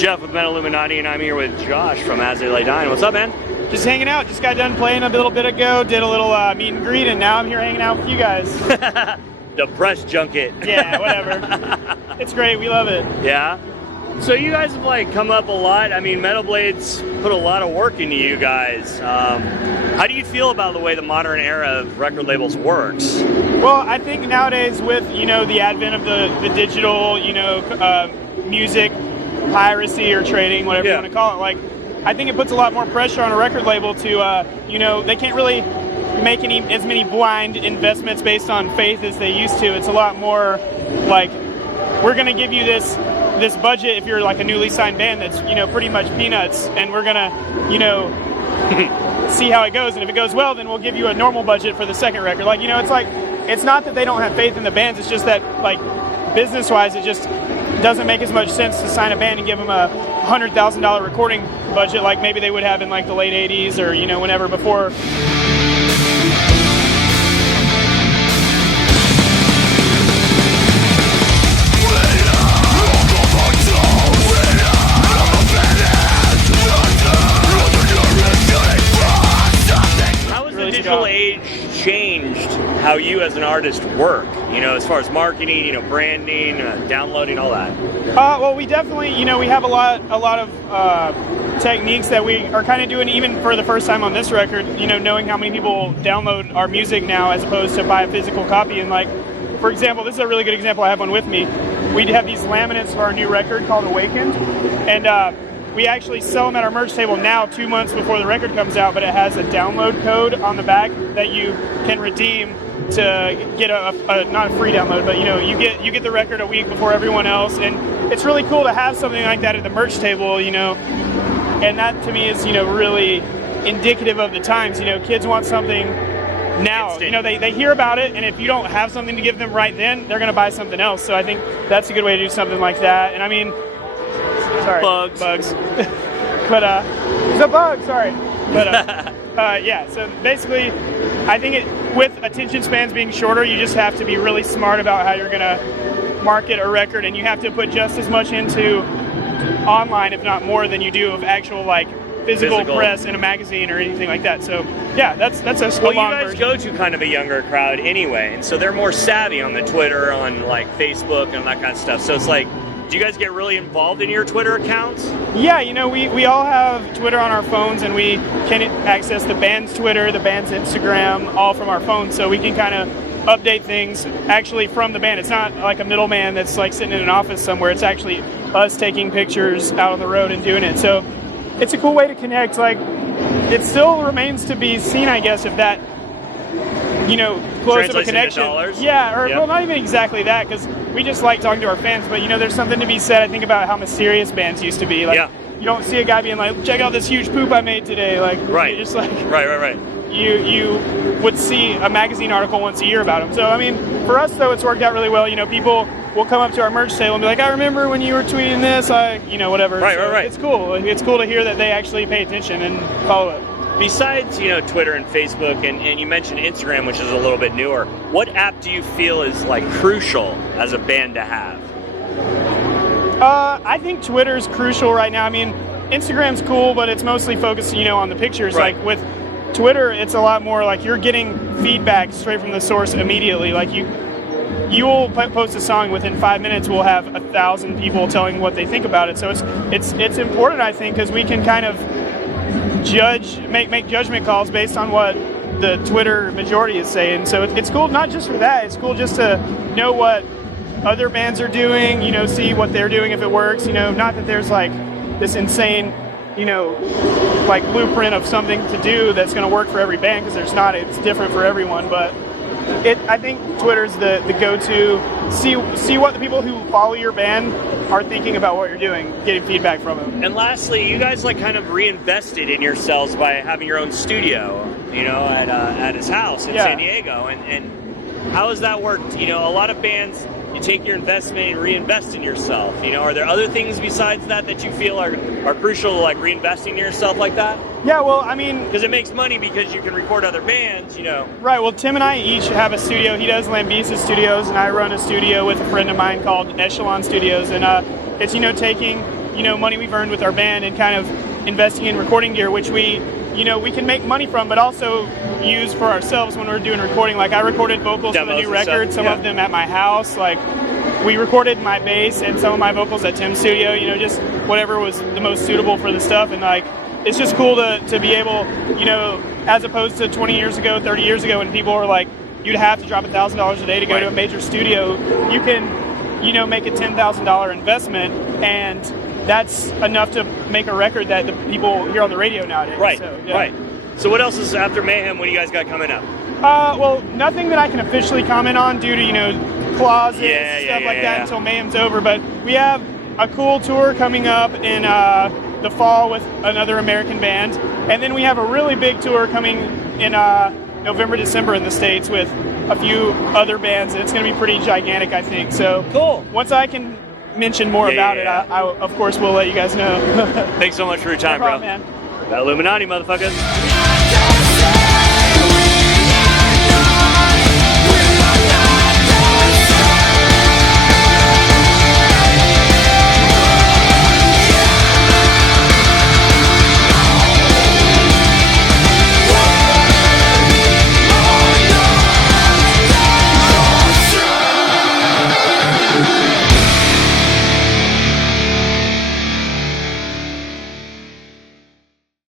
Jeff with Metalluminati, and I'm here with Josh from As They Lay Dying. What's up, man? Just hanging out. Just got done playing a little bit ago, did a little meet and greet, and now I'm here hanging out with you guys. The press junket. Yeah, whatever. It's great. We love it. Yeah? So you guys have like come up a lot. I mean, Metal Blades put a lot of work into you guys. How do you feel about the way the modern era of record labels works? Well, I think nowadays with, the advent of the digital, music piracy or trading, whatever you want to call it, like, I think it puts a lot more pressure on a record label to, they can't really make as many blind investments based on faith as they used to. It's a lot more like, we're going to give you this budget if you're like a newly signed band that's, pretty much peanuts, and we're going to, see how it goes, and if it goes well, then we'll give you a normal budget for the second record. Like, it's not that they don't have faith in the bands, it's just that, like, business-wise, it just doesn't make as much sense to sign a band and give them a $100,000 recording budget like maybe they would have in like the late 80s or, whenever before. Digital age changed how you as an artist work, as far as marketing, branding, downloading, all that? Well, we definitely, we have a lot of techniques that we are kind of doing even for the first time on this record, knowing how many people download our music now as opposed to buy a physical copy. And like, for example, this is a really good example. I have one with me. We have these laminates for our new record called Awakened, and we actually sell them at our merch table now 2 months before the record comes out, but it has a download code on the back that you can redeem to get a not a free download, but you get the record a week before everyone else, and it's really cool to have something like that at the merch table, and that to me is really indicative of the times. Kids want something now. Instant. They hear about it, and if you don't have something to give them right then, they're going to buy something else. So I think that's a good way to do something like that. And I mean, sorry, bugs. But it's a bug. Sorry, but yeah. So basically, I think with attention spans being shorter, you just have to be really smart about how you're gonna market a record, and you have to put just as much into online, if not more, than you do of actual like physical press in a magazine or anything like that. So yeah, that's a long version. Well, you guys go to kind of a younger crowd anyway, and so they're more savvy on the Twitter, on like Facebook, and that kind of stuff. So it's like, do you guys get really involved in your Twitter accounts? Yeah, we all have Twitter on our phones, and we can access the band's Twitter, the band's Instagram, all from our phones, so we can kind of update things actually from the band. It's not like a middleman that's like sitting in an office somewhere. It's actually us taking pictures out on the road and doing it. So it's a cool way to connect. Like, it still remains to be seen, I guess, if that, close of a connection. Yeah, or well, not even exactly that, because we just like talking to our fans, but there's something to be said, I think, about how mysterious bands used to be. Like, you don't see a guy being like, check out this huge poop I made today. Like, right. Just like, right. You would see a magazine article once a year about them. So, I mean, for us, though, it's worked out really well. People will come up to our merch table and be like, I remember when you were tweeting this, whatever. Right. It's cool. It's cool to hear that they actually pay attention and follow it. Besides, Twitter and Facebook, and you mentioned Instagram, which is a little bit newer, what app do you feel is like crucial as a band to have? I think Twitter's crucial right now. I mean, Instagram's cool, but it's mostly focused, on the pictures. Right. Like with Twitter, it's a lot more like you're getting feedback straight from the source immediately. Like you will post a song, within 5 minutes we'll have 1,000 people telling what they think about it. So it's important, I think, because we can kind of make judgment calls based on what the Twitter majority is saying. So it's cool not just for that. It's cool just to know what other bands are doing, see what they're doing if it works. Not that there's like this insane, like blueprint of something to do that's going to work for every band, because there's not. It's different for everyone. But I think Twitter's the go-to. See what the people who follow your band are thinking about what you're doing, getting feedback from them. And lastly, you guys like kind of reinvested in yourselves by having your own studio, at his house in San Diego. And how has that worked? A lot of bands, you take your investment and reinvest in yourself. Are there other things besides that you feel are crucial, like reinvesting in yourself like that? Yeah, well, I mean, because it makes money because you can record other bands, Right, well, Tim and I each have a studio. He does Lambisa Studios, and I run a studio with a friend of mine called Echelon Studios. And it's, taking, money we've earned with our band and kind of investing in recording gear, which we can make money from, but also use for ourselves when we're doing recording. Like I recorded vocals for the new record, some of them at my house. Like we recorded my bass and some of my vocals at Tim's studio, just whatever was the most suitable for the stuff. And like, it's just cool to be able, as opposed to 20 years ago, 30 years ago, when people were like, you'd have to drop $1,000 a day to go to a major studio. You can, make a $10,000 investment, and that's enough to make a record that the people hear on the radio nowadays. Right, so, yeah. right. So what else is after Mayhem? What do you guys got coming up? Well, nothing that I can officially comment on due to clauses and stuff like that until Mayhem's over. But we have a cool tour coming up in the fall with another American band, and then we have a really big tour coming in November, December in the States with a few other bands, and it's going to be pretty gigantic, I think. So cool. Once I can mention more about it, I of course will let you guys know. Thanks so much for your time, no problem, bro. Man. Metalluminati, motherfuckers.